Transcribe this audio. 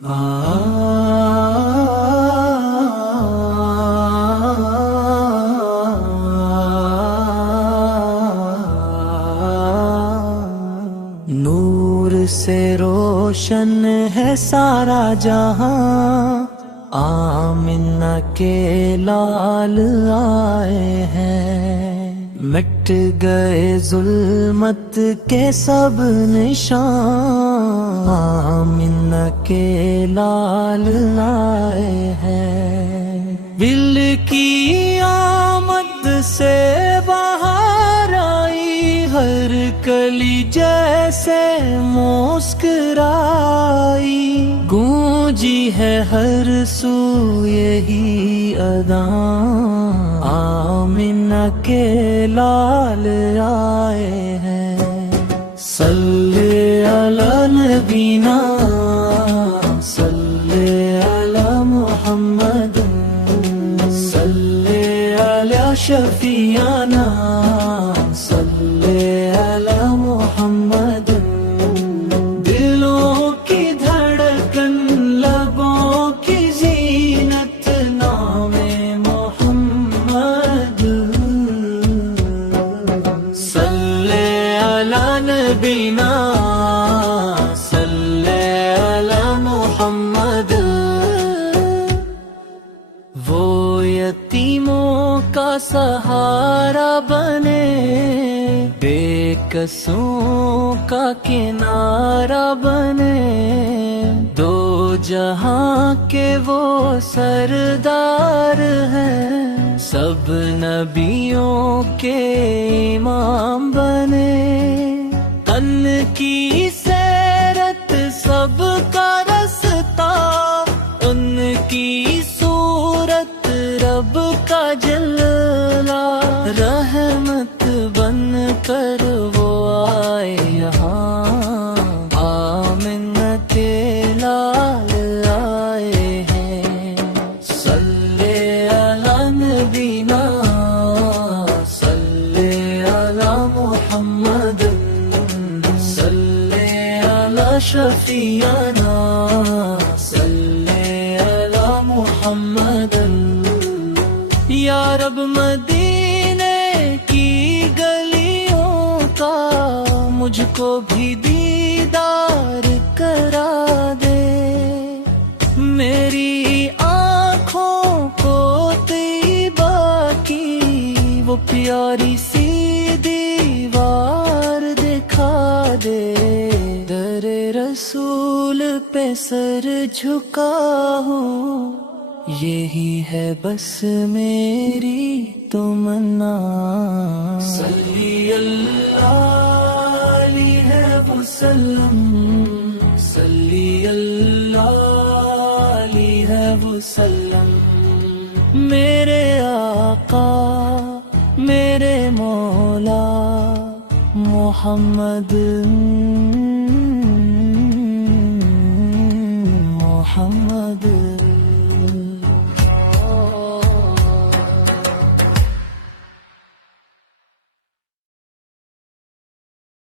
نور سے روشن ہے سارا جہاں، آمنہ کے لال آئے ہیں، مٹ گئے ظلمت کے سب نشان، آمنہ کے لال آئے ہیں۔ دل کی آمد سے بہار آئی، ہر کلی جیسے مسکرائی، گونجی ہے ہر سو یہی ادا، آمنہ کے لال آئے ہیں۔ صلی علی نبینا، صلی علی محمد، صلی علی شفیعنا، صلی علی محمد۔ دلوں کی دھڑکن، لبوں کی زینت، نام محمد۔ صلی علی نبینا، صلی علی محمد۔ وہ یتیموں کا سہارا بنے، بے قصوں کا کنارہ بنے، دو جہاں کے وہ سردار ہیں، سب نبیوں کے امام بنے۔ تن کی سیرت سب کا رستہ، ان کی صورت رب کا جلوہ، رحمت بن کر وہ آئے یہاں، آمنہ کے لال آئے ہیں۔ صلی علی نبینا، صلی علی محمد، صلی علی شفیعنا، صلی علی محمد۔ یا رب مدینے کی گلیوں کا مجھ کو بھی دیدار کرا دے، میری آنکھوں کو طیبہ کی وہ پیاری سی دیوار دکھا دے، در رسول پہ سر جھکا ہوں، یہی ہے بس میری تمنا۔ صلی اللہ علیہ وسلم، صلی اللہ علیہ وسلم۔ میرے آقا، میرے مولا محمد، محمد۔